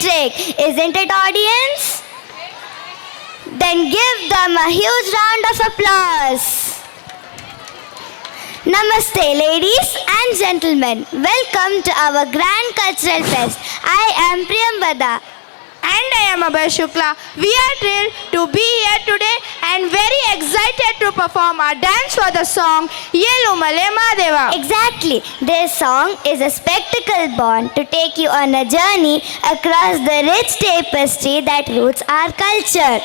electric, isn't it, audience? Then give them a huge round of applause. Namaste, ladies and gentlemen. Welcome to our Grand Cultural Fest. I am Priyambada. And I am Abhay Shukla. We are thrilled to be here today and very excited to perform our dance for the song Yelumale Mahadeva. Exactly. This song is a spectacle born to take you on a journey across the rich tapestry that roots our culture.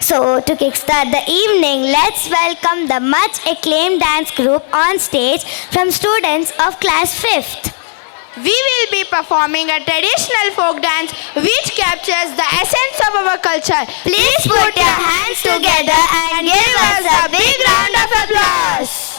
So, to kickstart the evening, let's welcome the much acclaimed dance group on stage from students of class 5th. We will be performing a traditional folk dance which captures the essence of our culture. Please put your hands together and give us a big round of applause.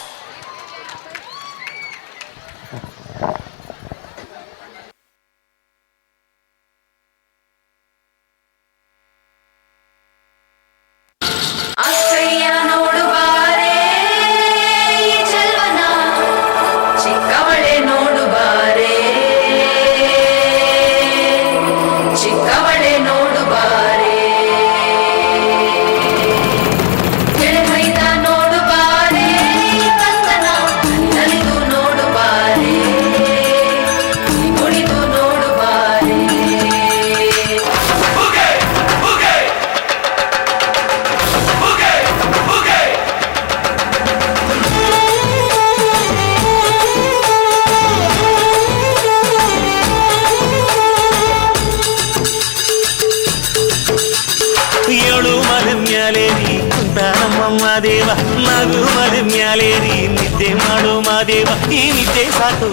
Madeva ನಗು ಮಲೆ ಮ್ಯಾಲೇರಿ ನಿದ್ದೆ ಮಾಡು ಮಾದೇವ ಈ ನಿದ್ದೆ ಸಾಕು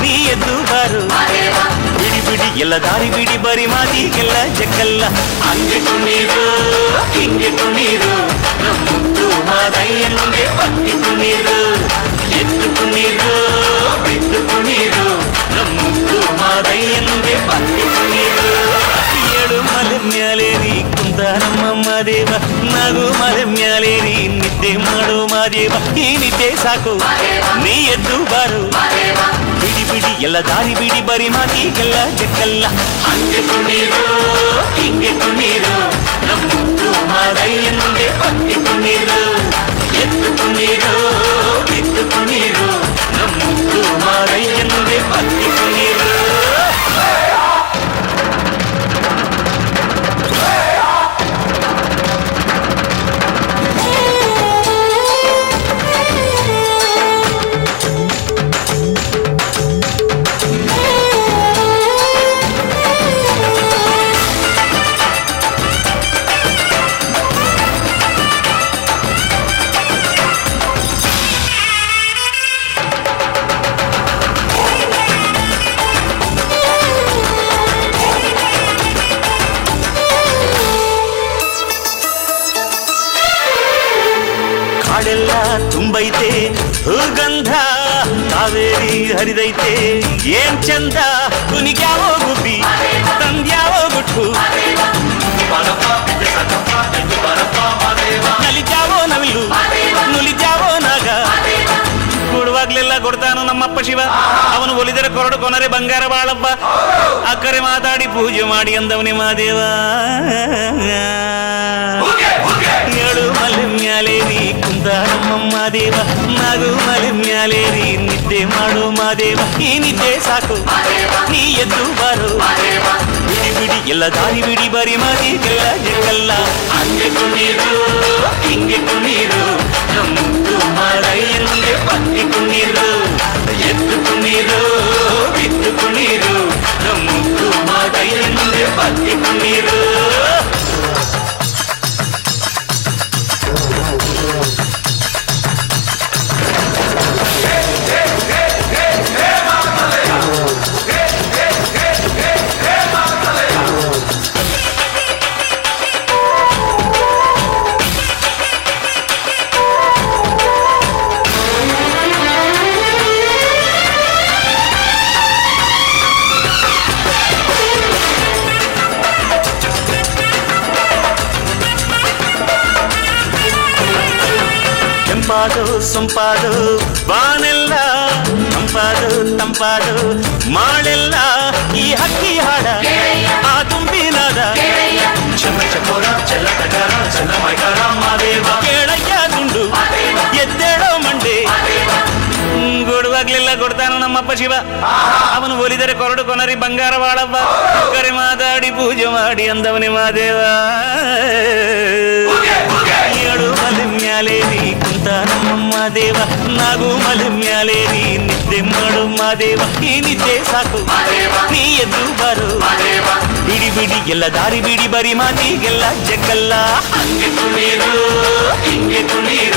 ನೀ ಎದ್ದು ಬಾರು ಬಿಡಿ ಬಿಡಿ ಎಲ್ಲ ದಾರಿ ಬಿಡಿ ಬರಿ ಮಾತಿಗೆಲ್ಲ ಜಗ್ಗಲ್ಲ ಹಂಗೆ ಕುಣೀರು ಹಿಂಗೆ ಕುಣೀರು ನಮ್ಮುತ್ತು ಮಾದಯ್ಯ ಮುಂದೆ ಪಟ್ಟಿ ಕುಣೀರು ಎದ್ದು ಕುಣೀರು ಬಿದ್ದು ಕುಣೀರು ನಮ್ಮುತ್ತು ಮಾದಯ್ಯ ಮುಂದೆ ಪಟ್ಟಿ ಕುಣೀರು ಏಳು ಮಲೆ ಮ್ಯಾಲೇರಿ ಕುಂತ ನಮ್ಮ ಮಾದೇವ ನಗು ಮಲೆ ಮ್ಯಾಲೇರಿ ನಿದ್ದೆ ಮಾಡು ಮಾದೇವ ಈ ನಿದ್ದೆ ಸಾಕು ನೀ ಎದ್ದು ಬಾರು ಬಿಡಿ ಬಿಡಿ ಎಲ್ಲ ದಾರಿ ಬಿಡಿ ಬರಿ ಮಾತಿಗೆಲ್ಲ ಜಗ್ಗಲ್ಲ ಹಂಗೆ ಕುಣೀರು ಹಿಂಗೆ ಕುಣೀರು ನಮ್ಮುತ್ತು ಮಾದಯ್ಯ ಮುಂದೆ ಪಟ್ಟಿ ಕುಣೀರು ಎದ್ದು ಕುಣೀರು ಬಿದ್ದು ಕುಣೀರು ನಮ್ಮುತ್ತು ಮಾದಯ್ಯ ಮುಂದೆ ಪಟ್ಟಿ ಕುಣೀರು ಕಾಡೆಲ್ಲ ತುಂಬೈತೆ ಹೂಗಂಧ ಕಾವೇರಿ ಹರಿದೈತೆ ಏನ್ ಚಂದ ಕುನಿಗ್ಯಾವೋ ಗುಬ್ಬಿ ತಂದ್ಯಾವೋ ಗುಟ್ಟು ನಲಿಜಾವೋ ನವಿಲು ನುಲಿಜಾವೋ ನಾಗ ಕೊಡುವಾಗ್ಲೆಲ್ಲ ಕೊಡ್ತಾನು ನಮ್ಮಪ್ಪ ಶಿವ ಅವನು ಒಲಿದರೆ ಕೊರಡು ಕೊನರೆ ಬಂಗಾರ ಬಾಳಪ್ಪ ಅಕ್ಕರೆ ಮಾತಾಡಿ ಪೂಜೆ ಮಾಡಿ ಅಂದವನೇ ಮಾದೇವ ಏಳು ಮಲೆ ಮ್ಯಾಲೇರಿ ಕುಂದ ನಮ್ಮ ಮಾದೇವ ನಗು ಮಲೆ ಮ್ಯಾಲೇರಿ ನಿದ್ದೆ ಮಾಡು ಮಾದೇವ ಈ ನಿದ್ದೆ ಸಾಕು ನೀ ಎದ್ದು ಬಾರು ಬಿಡಿ ಬಿಡಿ ಎಲ್ಲ ದಾರಿ ಬಿಡಿ ಬರಿ ಮಾತಿಗೆಲ್ಲ ಜಗಲ್ಲ ಹಂಗೆ ಕುಣೀರು ಹಿಂಗೆ ಕುಣೀರು ನಮ್ಮುತ್ತು ಮಾದಯ್ಯ ಮುಂದೆ ಪಟ್ಟಿ ಕುಣೀರು ಎದ್ದು ಕುಣೀರು ಬಿದ್ದು ಕುಣೀರು ನಮ್ಮುತ್ತು ಮಾದಯ್ಯ ಮುಂದೆ ಪಟ್ಟಿ ಕುಣೀರು ಸೊಂಪಾದು ಬಾನೆಲ್ಲ ತಂಪಾದು ತಂಪಾದು ಮಾಳೆಲ್ಲ ಈ ಹಕ್ಕಿ ಹಾಡ ಆ ತುಂಬಿನಾದ ಚಮ ಚಕೋರ ಚೆಲ್ಲ ಕಟಾರ ಚೆಲ್ಲ ಮೈಕಾರ ಮಾದೇವ ಕೇಳಯ್ಯ ದುಂಡು ಎದ್ದೇಳೋ ಮಂಡೆ ಕೊಡುವಾಗ್ಲೆಲ್ಲ ಕೊಡ್ತಾನು ನಮ್ಮಪ್ಪ ಶಿವ ಅವನು ಒಲಿದರೆ ಕೊರಡು ಕೊನರಿ ಬಂಗಾರ ಬಾಳವ್ವ ಕರೆ ಮಾತಾಡಿ ಪೂಜೆ ಮಾಡಿ ಅಂದವನೇ ಮಾದೇವ ಏಳು ಮಲೆ ಮ್ಯಾಲೇರಿ ಕುಂತ ನಮ್ಮಮ್ಮ ದೇವ ನಾಗು ಮಲೆ ಮ್ಯಾಲೇರಿ ನಿದ್ದೆ ಮಾಡು ಮಾದೇವ ಈ ನಿದ್ದೆ ಸಾಕು ನೀ ಎದ್ದು ಬಾರು ಬಿಡಿ ಬಿಡಿ ಎಲ್ಲ ದಾರಿ ಬಿಡಿ ಬರಿ ಮಾತಿಗೆಲ್ಲ ಜಗ್ಗಲ್ಲ ಹಂಗೆ ತುಳೀರು ಹಿಂಗೆ ತುಳೀರು